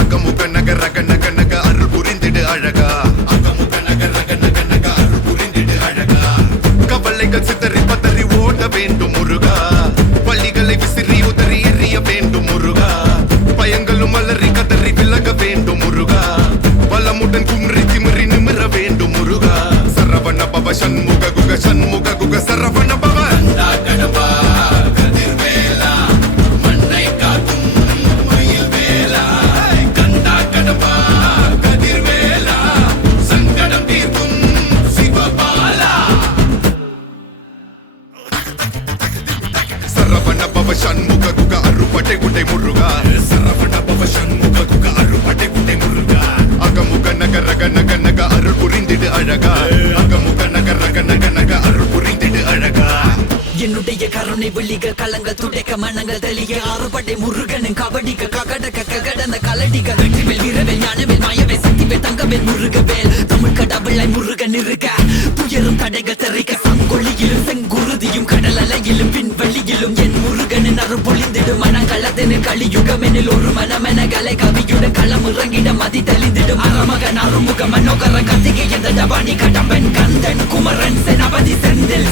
அகமுக நக ரக நக நக அருள் புரிந்திடு அழகா கவலைகள் சித்தறி பதறி ஓட வேண்டும் முருகா பள்ளிகளை விசிறி உதறி எறிய வேண்டும் முருகா பயங்களும் அலறி கதறி விலக வேண்டும் முருகா பலமுடன் கும்ரி திமிரி நிமிர வேண்டும் முருகா சரவண பவ சண்முக குக சண்முக குக சரவண பவ சரவண பவ சண்முக குக அருப்படை குட்டை முருகா சரவண பவ சண்முக குக அருப்படை குட்டை முருகா அகமுக நக ரக நக நக அருள் புரிந்திடு அழகா அகமுக நக ரக நக நக அருள் புரிந்திடு அழகா என்னுடைய கருணை விழிகள் கலங்கள் துடைக்க மனங்கள் தெளிய ஆறுபடை முருகனின் கபடிக ககடக ககடந்த கலடிக வெற்றிவேல் வீரவேல் ஞானவேல் மாயவேல் சக்திவேல் தங்கவேல் முருகவேல் தமிழ் கடவுளாய் முருகன் இருக்க துயரும் தடைகள் தெரிக்க சங்கொழியிலும் செங்குருதியும் கடல் அலையிலும் விண்வெளியிலும் என் முருகனின் அருள் பொழிந்திடும் மனங்களதனில் கலியுகமெனில் ஒரு மனமென கலை கவியுடன் களம் இறங்கிட மதி தெளிந்திடும் அறமகன் அருமுக மனோகர கத்திகை எந்த டபானி கடம்பன் கந்தன் குமரன் செனபதி செந்தில்